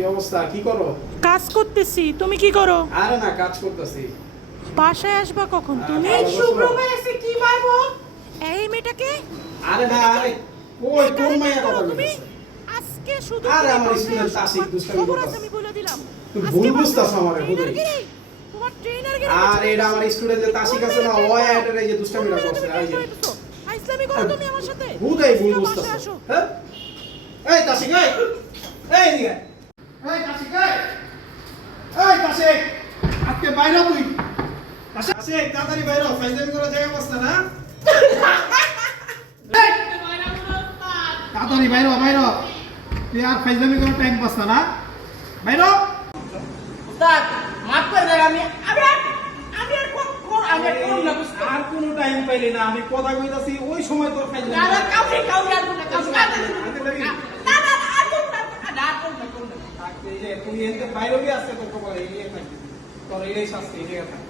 কি অবস্থা? কি করো? কাজ করতেছি। তুমি কি করো? আরে না, কাজ করতেছি। বাসায় আসবা কখন তুমি? এই শুভ্র ভাই এসে কি মারবো? এই মেয়েটাকে? আরে না, আরে ওই কোন মাইয়া করো কথা তুমি? বলতেছে? আজকে শুধু আরে তুমি আমার বাসায় স্টুডেন্ট আসো। আশিক দুষ্টামি খবর করতাছে। আছে, আমি বলে দিলাম। তুই আজকে ভুল বাসায় বুঝতাছ আমারে, ট্রেনার হুদাই। গিরি। তোমার ট্রেনার গিরি। আর এটা আমার স্টুডেন্ট যে তাসিক আছে না, ওই এটার এই যে দুষ্টামিটা করছে, এই যে ইসলামি করো তুমি আমার সাথে। হুদাই ভুল আজকে বুঝতাছ। বাসায় আসো। হ্যাঁ? এই তাসিক, এই এদিকে। এই তাসিক, এই তাসিক, আজকে বাইরে তুই। তাসিক, তাড়াতাড়ি বাইরে, ফাইজলামি করার জায়গা পাস না। তাড়াতাড়ি বাইরে, বাইরে। তুই আর ফাইজলামি করার টাইম পাস না, বাইরে। উস্তাদ মাফ করে দেন, আমি আমি আর কোন না উস্তাদ। আর কোনো টাইম পাইলি না, আমি কথা কইতাছি ওই সময় তোর ফাইজলামি। না না কাউকে আর কোন না কাউকে না না আর কোন না তুই এতে বাইরে গিয়ে আসছে তোর কপালে এই থাকবে তোর এই শাস্তি এই জায়গা থাকবে।